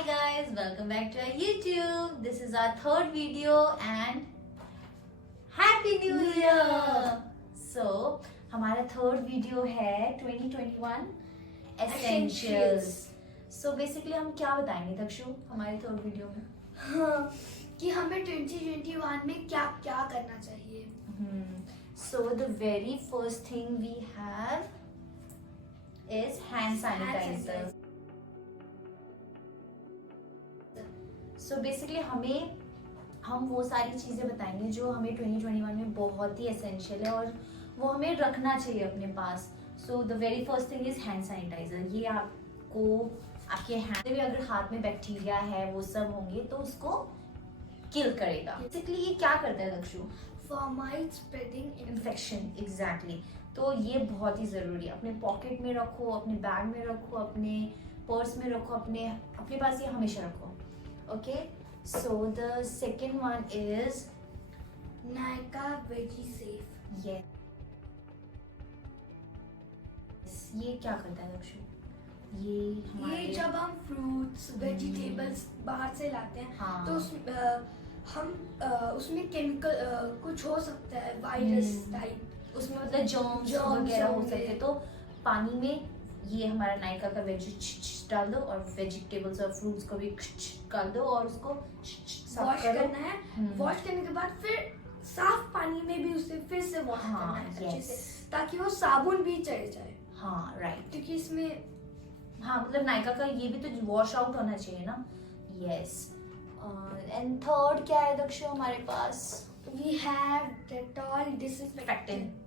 Hi guys, welcome back to our YouTube. This is our third video and Happy New Year. So हमारा third video है 2021 Essentials. So basically हम क्या बताएंगे दक्षु हमारे third video में? हाँ, कि हमें 2021 में क्या क्या करना चाहिए. So the very first thing we have is hand sanitizer. So basically हम वो सारी चीज़ें बताएंगे जो हमें 2021 में बहुत ही एसेंशियल है और वो हमें रखना चाहिए अपने पास. So the very first thing is hand sanitizer. ये आपको आपके हाथ में भी अगर हाथ में बैक्टीरिया है वो सब होंगे तो उसको किल करेगा. बेसिकली ये क्या करता है Dakshu? Fomite spreading infection. Exactly. तो ये बहुत ही ज़रूरी है. अपने पॉकेट में रखो, अपने बैग में रखो, अपने पर्स में रखो, अपने पास ये हमेशा रखो. Okay. So the second one is Nykaa veggie safe. ये क्या करता है दक्षु? ये जब हम फ्रूट्स वेजिटेबल्स बाहर से लाते हैं हाँ. तो हम उसमें केमिकल कुछ हो सकता है, वायरस टाइप, उसमें मतलब जर्म्स वगैरह हो सकते हैं. तो पानी में ये हमारा नायका का वेजी डाल दो और वेजिटेबल्स और फ्रूट्स को भी डाल दो और उसको वॉश करना है. वॉश करने के बाद फिर साफ पानी में भी उसे फिर से वॉश करना है अच्छे से, ताकि वो साबुन भी चढ़ जाए. हाँ राइट. क्योंकि इसमें हाँ मतलब नायका का ये भी तो वॉश आउट होना चाहिए ना. यस. एंड थर्ड क्या है दक्षु हमारे पास? We have Dettol disinfectant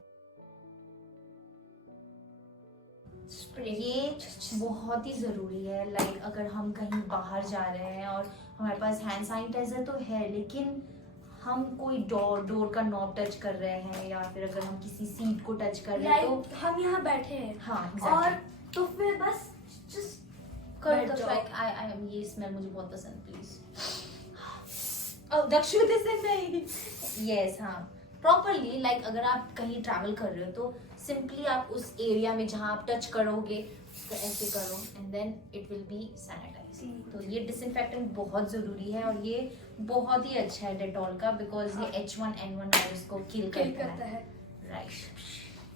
spray. ये बहुत ही ज़रूरी है. लाइक अगर हम कहीं बाहर जा रहे हैं और हमारे पास हैंड सैनिटाइजर तो है लेकिन हम कोई डोर का नॉब टच कर रहे हैं या फिर अगर हम किसी सीट को टच कर रहे हैं तो हम यहाँ बैठे हैं. हाँ और तो फिर बस जस्ट कर दो. लाइक आई ये स्मेल मुझे बहुत पसंद. प्लीज दक्षु से नहीं. यस. हाँ प्रॉपरली. लाइक अगर आप कहीं ट्रैवल कर रहे हो तो सिंपली आप उस एरिया में जहाँ आप टच करोगे तो ऐसे करो and then it will be sanitize. तो ये डिसइंफेक्टेंट बहुत ज़रूरी है और ये बहुत ही अच्छा है डेटॉल का बिकॉज ये H1N1 वायरस को किल करता है. Right.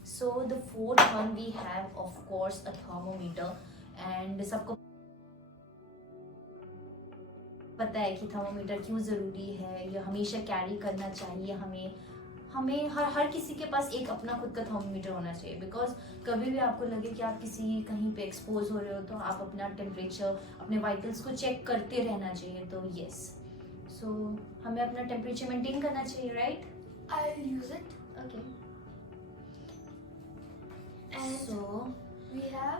So the fourth one we have of course a thermometer. And सबको पता है कि थर्मोमीटर क्यों ज़रूरी है. ये हमेशा कैरी करना चाहिए. हमें हर किसी के पास एक अपना खुद का थर्मोमीटर होना चाहिए बिकॉज कभी भी आपको लगे कि आप कहीं पे एक्सपोज हो रहे हो तो आप अपना टेम्परेचर अपने वाइटल्स को चेक करते रहना चाहिए. तो यस. सो हमें अपना टेम्परेचर मेंटेन करना चाहिए. Right. I will use it. Okay. And so we have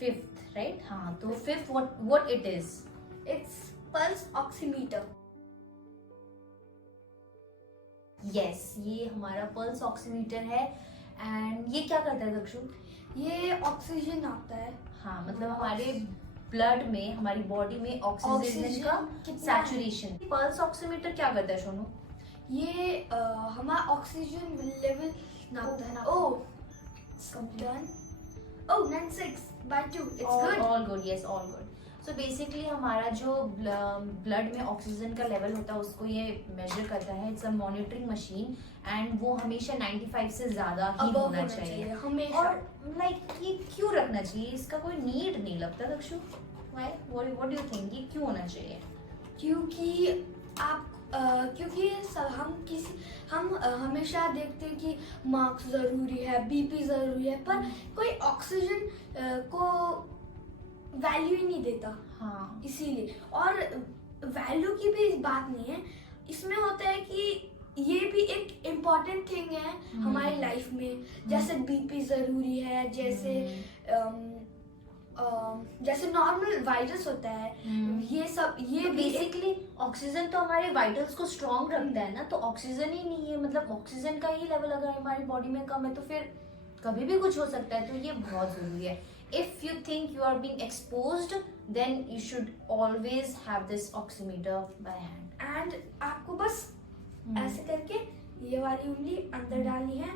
fifth. Right. हाँ तो fifth what it is? It's pulse oximeter. Yes. ये हमारा पल्स ऑक्सीमीटर है. एंड ये क्या करता है दक्षु? ये ऑक्सीजन आता है. हाँ मतलब हमारे ब्लड में हमारी बॉडी में ऑक्सीजन का सैचुरेशन. पल्स ऑक्सीमीटर क्या करता है सोनू? ये हमारा ऑक्सीजन लेवल नापता है. Oh done. Oh 96/2. It's good. All good. Yes all good. So basically हमारा जो ब्लड में ऑक्सीजन का लेवल होता है उसको ये मेजर करता है. It's a monitoring machine and वो हमेशा 95 से ज़्यादा ही होना चाहिए. और लाइक ये क्यों रखना चाहिए? इसका कोई नीड नहीं लगता Dakshu. Why? What do you think? ये क्यों होना चाहिए? क्योंकि हम हमेशा देखते हैं कि मार्क्स जरूरी है, बीपी जरूरी है, पर कोई ऑक्सीजन को वैल्यू ही नहीं देता. हाँ इसीलिए. और वैल्यू की भी बात नहीं है. इसमें होता है कि ये भी एक इम्पोर्टेंट थिंग है हमारी लाइफ में. जैसे बीपी जरूरी है, जैसे नॉर्मल वायरस होता है. ये बेसिकली ऑक्सीजन तो हमारे वाइटल्स को स्ट्रॉन्ग रखता है ना. तो ऑक्सीजन ही नहीं है मतलब ऑक्सीजन का ही लेवल अगर हमारी बॉडी में कम है तो फिर कभी भी कुछ हो सकता है. तो ये बहुत जरूरी है. If you think you are being exposed, then you should always have this oximeter by hand. And आपको बस ऐसे करके ये वाली उंगली अंदर डालनी है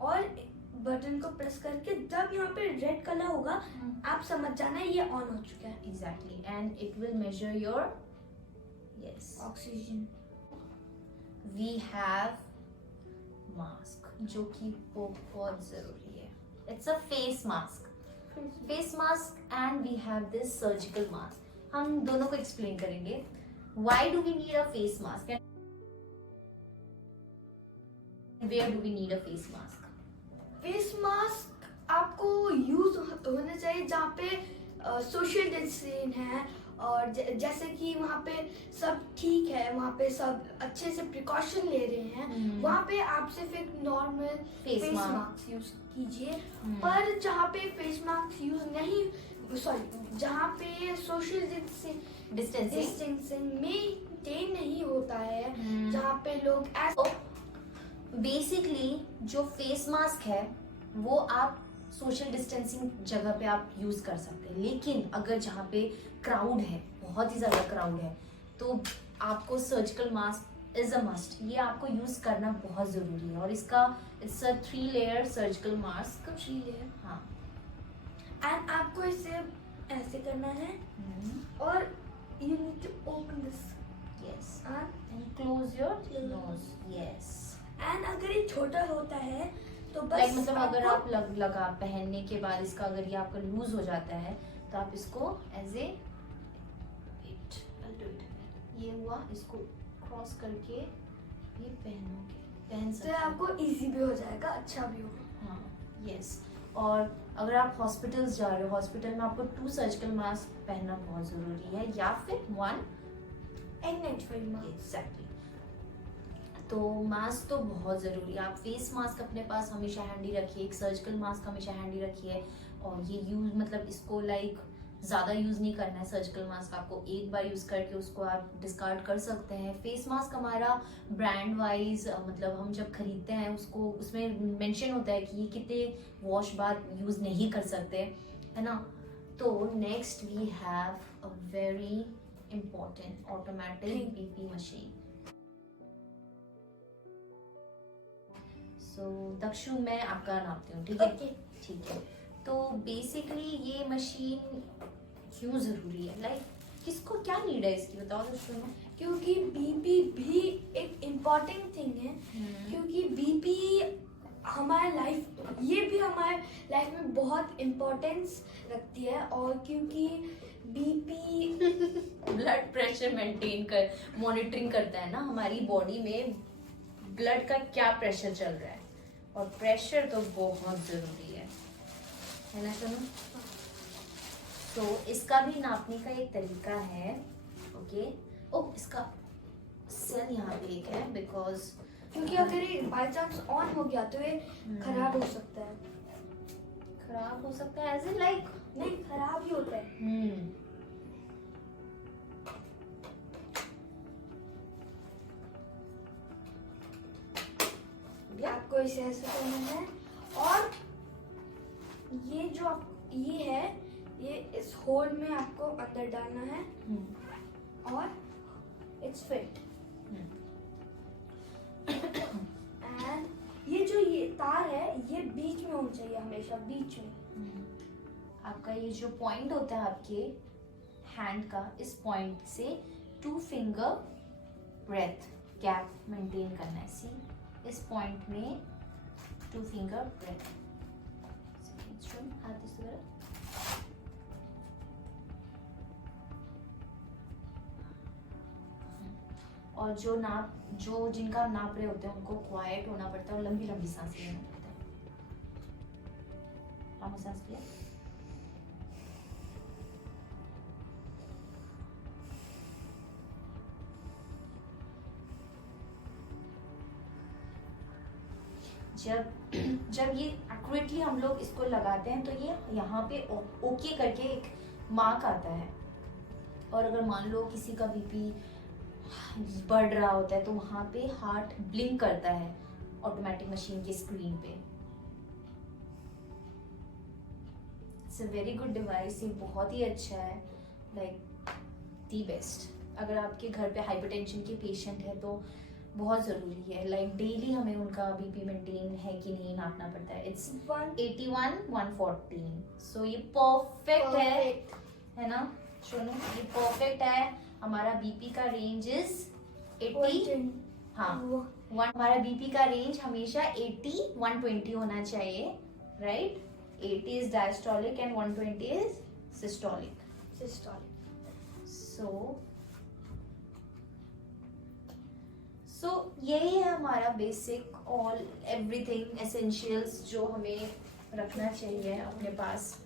और बटन को प्रेस करके जब यहाँ पे रेड कलर होगा आप समझ जाना ये ऑन हो चुका है। Exactly, and it will measure your yes oxygen. We have mask जो कि बहुत जरूरी है। It's a face mask, face mask and we have this surgical mask. हम दोनों को एक्सप्लेन करेंगे why do we need a face mask and where do we need a face mask. Face mask आपको यूज होना चाहिए जहाँ पे social distancing है और जैसे कि वहाँ पे सब ठीक है, वहाँ पे सब अच्छे से प्रिकॉशन ले रहे हैं, वहाँ पे आप सिर्फ एक नॉर्मल फेस मास्क यूज कीजिए। पर जहाँ पे फेस मास्क यूज नहीं, सॉरी, जहाँ पे सोशल डिस्टेंसिंग मेंटेन नहीं होता है, जहाँ पे लोग बेसिकली जो फेस मास्क है वो आप सोशल डिस्टेंसिंग जगह पे आप यूज कर सकते हैं, लेकिन अगर जहाँ पे क्राउड है, बहुत ही ज्यादा क्राउड है, तो आपको surgical mask is a must, ये आपको यूज करना बहुत जरूरी है। और इसका it's a 3 layer surgical mask. 3 layer, हाँ। एंड आपको इसे ऐसे करना है और you need to open this, yes, and close your nose, yes. And अगर ये छोटा होता है तो बस like, मतलब अगर आप लगा पहनने के बाद इसका अगर ये आपका लूज हो जाता है तो आप इसको एज ए ये हुआ, इसको क्रॉस करके ये पहन सकते तो हैं। आपको इजी भी हो जाएगा, अच्छा भी होगा। हाँ, यस। और अगर आप हॉस्पिटल्स जा रहे हो, हॉस्पिटल में आपको 2 सर्जिकल मास्क पहनना बहुत जरूरी है, या फिर 1 N95 मास्क। एग्जैक्टली। तो मास्क तो बहुत ज़रूरी है। आप फेस मास्क अपने पास हमेशा हैंडी रखिए, एक सर्जिकल मास्क हमेशा हैंडी रखिए। और ये यूज मतलब इसको लाइक ज़्यादा यूज़ नहीं करना है। सर्जिकल मास्क आपको एक बार यूज़ करके उसको आप डिस्कार्ड कर सकते हैं। फेस मास्क हमारा ब्रांड वाइज मतलब हम जब खरीदते हैं उसको उसमें मेंशन होता है कि ये कितने वॉश बाद यूज़ नहीं कर सकते, है ना। तो next we have a very important automatic BP machine. So Dakshu, मैं आपका नापती हूँ, ठीक है? ठीक है। तो बेसिकली ये मशीन क्यों जरूरी है, लाइक किसको क्या नीड है इसकी, बताओ दक्षु। क्योंकि बीपी भी एक इम्पोर्टेंट थिंग है, क्योंकि बीपी हमारे लाइफ में बहुत इम्पोर्टेंस रखती है। और क्योंकि बीपी ब्लड प्रेशर मेंटेन कर मॉनिटरिंग करता है ना हमारी बॉडी में, ब्लड का क्या प्रेशर चल रहा है, और प्रेशर तो बहुत जरूरी है ना सुनो। तो इसका भी नापने का एक तरीका है, ओके। इसका सेल यहाँ पे एक है, बिकॉज क्योंकि अगर ये बाय चांस ऑन हो गया तो ये खराब हो सकता है। खराब हो सकता है एज इन लाइक नहीं, खराब ही होता है। आपको इसे ऐसे करना है और ये जो ये है, ये इस होल में आपको अंदर डालना है और इट्स फिट। एंड ये तार है, ये बीच में होना चाहिए, हमेशा बीच में। आपका ये जो पॉइंट होता है आपके हैंड का, इस पॉइंट से 2 फिंगर ब्रेथ गैप मेंटेन करना है। सी, इस पॉइंट में 2 फिंगर ब्रेथ। हाथ इस तरह, और जो जिनका आप नाप रहे होते हैं उनको क्वाइट होना पड़ता है और लंबी लंबी सांस लेना पड़ता है। लंबी सांस लिया, जब ये एक्यूरेटली हम लोग इसको लगाते हैं तो ये यहाँ पे ओके करके एक मार्क आता है। और अगर मान लो किसी का बीपी बढ़ रहा होता है तो वहां पे हार्ट ब्लिंक करता है ऑटोमेटिक मशीन की स्क्रीन पे। It's a very good device, ये बहुत ही अच्छा है, लाइक दी बेस्ट। अगर आपके घर पे हाइपरटेंशन के पेशेंट है तो बहुत ज़रूरी है, लाइक डेली हमें उनका बीपी मेंटेन है कि नहीं नापना पड़ता है. इट्स 81 114. सो ये परफेक्ट है ना सोनू, ये परफेक्ट है. हमारा बीपी का रेंज इज 80. हाँ, हमारा बीपी का रेंज हमेशा 80 120 होना चाहिए, right? 80 is diastolic and 120 is systolic. So यही है हमारा बेसिक ऑल एवरीथिंग एसेंशियल्स जो हमें रखना चाहिए अपने पास.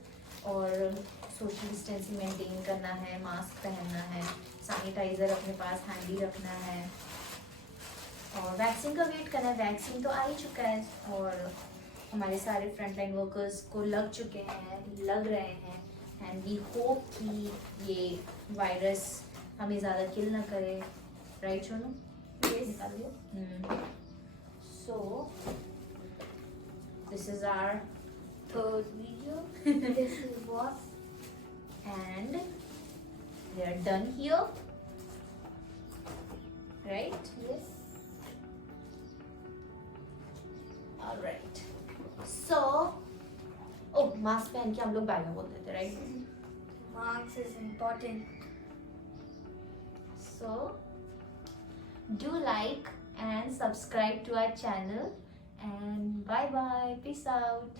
और सोशल डिस्टेंसिंग मेंटेन करना है, मास्क पहनना है, सैनिटाइजर अपने पास हैंडी रखना है, और वैक्सीन का वेट करना है. वैक्सीन तो आ ही चुका है और हमारे सारे फ्रंटलाइन वर्कर्स को लग चुके हैं, लग रहे हैं. एंड वी होप कि ये वायरस हमें ज़्यादा किल ना करे, right Sonu? So this is our third video. This is what, and we are done here, right? yes. All right. So mask पहन के हम लोग बाय में बोल देते, right? Marks is important. So do like and subscribe to our channel, and bye bye, peace out.